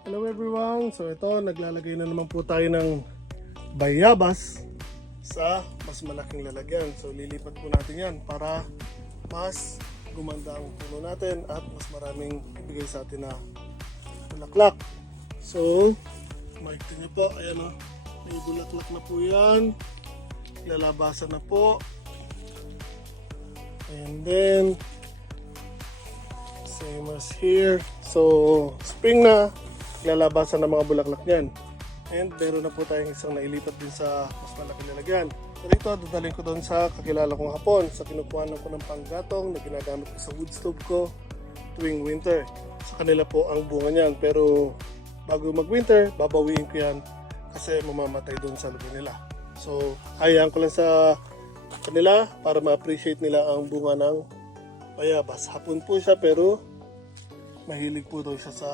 Hello everyone! So ito, naglalagay na naman po tayo ng bayabas sa mas malaking lalagyan. So lilipat po natin yan para mas gumanda ang puno natin at mas maraming ibigay sa atin na bulaklak. So, makikita nyo po, ayan o, may bulaklak na po yan. Lalabasan na po. And then, same as here. So, spring na, lalabasan ng mga bulaklak niyan. And meron na po tayong isang nailipat din sa mas malaking lalagyan. Pero ito, dadalhin ko doon sa kakilala kong hapon, sa kinukuhanan ko ng panggatong na ginagamit ko sa wood stove ko tuwing winter. Sa kanila po ang bunga niyan. Pero bago mag-winter, babawiin ko yan kasi mamamatay doon sa lubi nila. So, hayaan ko lang sa kanila para ma-appreciate nila ang bunga ng bayabas. Hapon po siya pero mahilig po daw siya sa